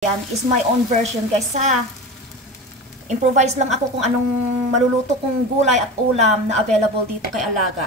Yan is my own version guys ha. Improvise lang ako kung anong maluluto kong gulay at ulam na available dito kay Alaga.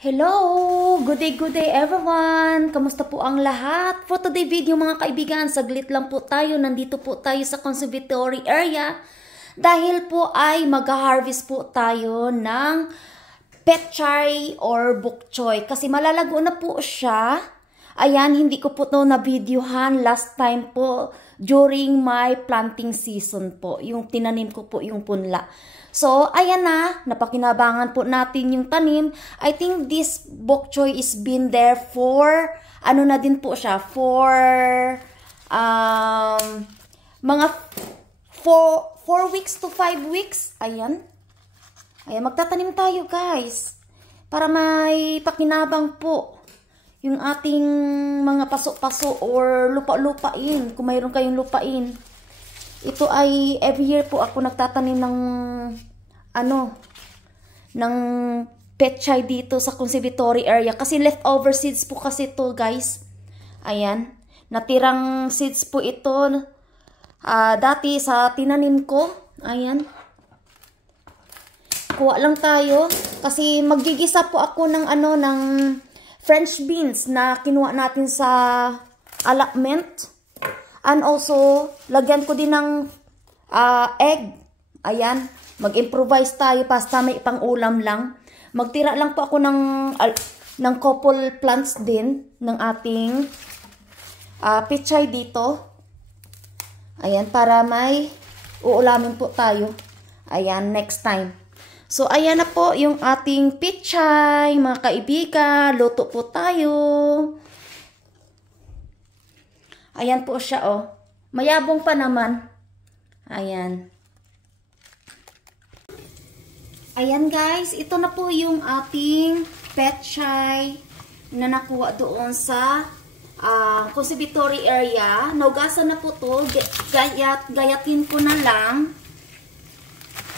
Hello! Good day everyone! Kamusta po ang lahat? For today video mga kaibigan, saglit lang po tayo. Nandito po tayo sa conservatory area dahil po ay mag-harvest po tayo ng petchay or bok choy. Kasi malalago na po siya. Ayan, hindi ko po ito na-videohan last time po during my planting season po. Yung tinanim ko po yung punla. So, ayan na, napakinabangan po natin yung tanim. I think this bok choy is been there for, ano na din po siya, for mga 4 weeks to 5 weeks. Ayan. Ayan, magtatanim tayo guys. Para may pakinabang po yung ating mga paso-paso or lupa-lupain. Kung mayroon kayong lupain. Ito ay every year po ako nagtatanim ng ng petchay dito sa conservatory area kasi leftover seeds po kasi to guys. Ayan, natirang seeds po ito dati sa tinanim ko. Ayan. Kuha lang tayo kasi magigisa po ako ng ng French beans na kinuha natin sa allotment. And also, lagyan ko din ng egg. Ayan. Mag-improvise tayo basta may pang-ulam lang. Magtira lang po ako ng couple plants din ng ating petchay dito. Ayan, para may uulamin po tayo. Ayan, next time. So, ayan na po yung ating petchay, mga kaibigan. Luto po tayo. Ayan po siya, oh. Mayabong pa naman. Ayan. Ayan, guys. Ito na po yung ating petchay na nakuha doon sa conservatory area. Naugasan na po to. Gayatin ko na lang.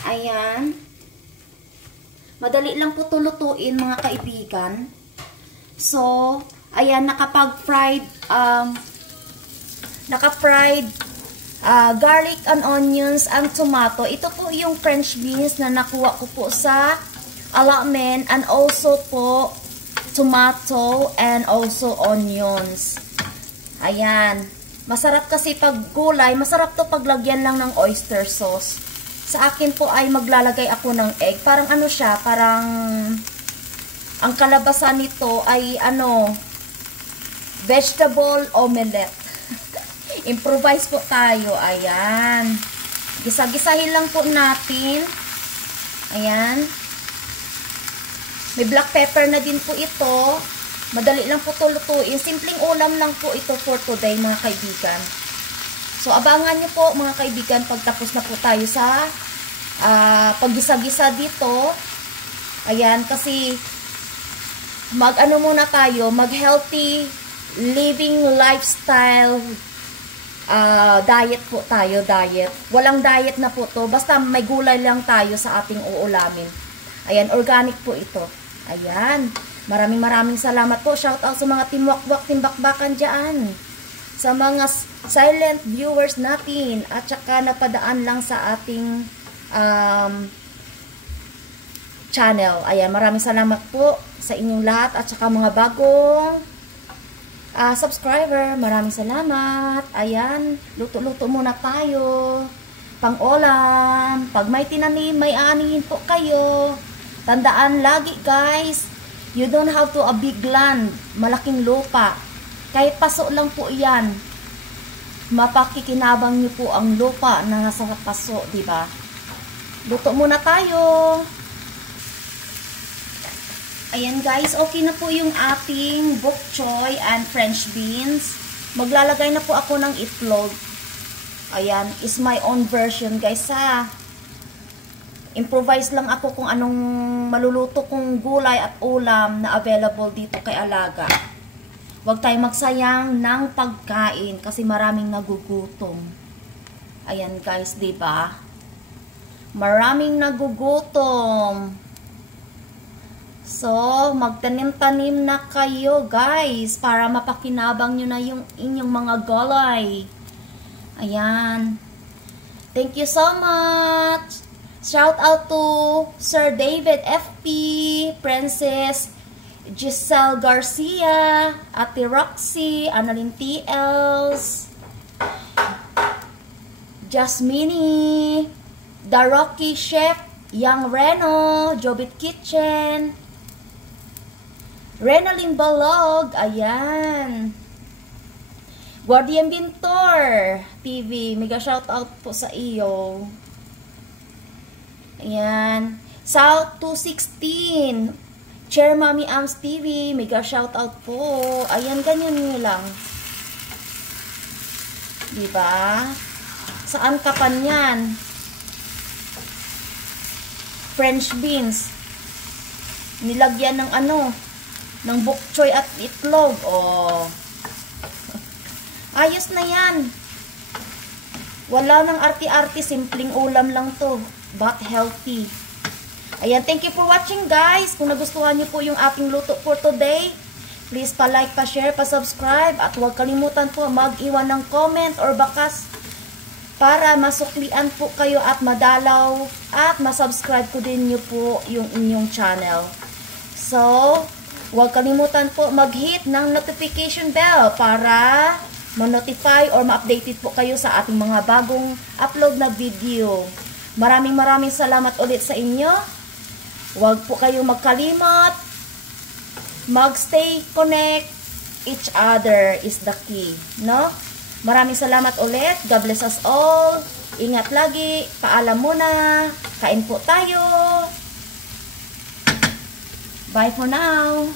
Ayan. Madali lang po to lutuin, mga kaibigan. So, ayan, nakapag-fried garlic and onions and tomato. Ito po yung French beans na nakuha ko po sa allotment, and also po tomato and also onions. Ayan. Masarap kasi pag gulay, masarap to paglagyan lang ng oyster sauce. Sa akin po ay maglalagay ako ng egg. Parang ano siya, parang ang kalabasan nito ay vegetable omelette. Improvise po tayo. Ayan. Gisa-gisahin lang po natin. Ayan. May black pepper na din po ito. Madali lang po ito lutuin. Simpleng ulam lang po ito for today, mga kaibigan. So, abangan nyo po, mga kaibigan, pagtapos na po tayo sa paggisa-gisa dito. Ayan, kasi muna tayo, mag-healthy living lifestyle diet po tayo, diet. Walang diet na po to. Basta may gulay lang tayo sa ating uulamin. Ayan, organic po ito. Ayan. Maraming salamat po. Shout out sa mga timwakwak, timbakbakan dyan. Sa mga silent viewers natin. At saka napadaan lang sa ating channel. Ayan, maraming salamat po sa inyong lahat. At saka mga bagong subscriber, maraming salamat. Ayan, luto-luto muna tayo. Pang-ulam. Pag may tinanim, may aanihin po kayo. Tandaan lagi guys, you don't have to a big land, malaking lupa. Kahit paso lang po yan. Mapakikinabang niyo po ang lupa na nasa paso, diba? Luto muna tayo. Ayan guys, okay na po yung ating bok choy and French beans. Maglalagay na po ako ng itlog. Ayan, is my own version guys ha. improvise lang ako kung anong maluluto kong gulay at ulam na available dito kay Alaga. Huwag tayong magsayang ng pagkain kasi maraming nagugutom. Ayan guys, diba? Maraming nagugutom. So, magtanim-tanim na kayo guys para mapakinabang nyo na yung inyong mga gulay. Ayan. Thank you so much. Shout out to Sir David FP, Princess Giselle Garcia, Ate Roxy, Annalyn TLs, Jasmine, The Rocky Chef, Young Reno, Jobit Kitchen, Renalyn Balog, ayan. Guardian Bintor TV, mega shout out po sa iyo. Ayan. South 216, Chair Mami Ams TV, mega shout out po. Ayan, ganyan nyo lang. Diba? Saan ka pa niyan? French beans. Nilagyan ng ano, ng bok choy at itlog. Oh. Ayos na yan. Wala nang arti-arti, simpleng ulam lang to. But healthy. Ayan, thank you for watching guys. Kung nagustuhan niyo po yung ating luto for today, please pa-like, pa-share, pa-subscribe. At huwag kalimutan po mag-iwan ng comment or bakas para masuklian po kayo at madalaw at masubscribe ko din niyo po yung inyong channel. So, huwag kalimutan po mag-hit ng notification bell para ma-notify or ma-updated po kayo sa ating mga bagong upload na video. Maraming salamat ulit sa inyo. Huwag po kayong magkalimot. Mag-stay connect each other is the key, no? Maraming salamat ulit. God bless us all. Ingat lagi. Paalam muna. Kain po tayo. Bye for now.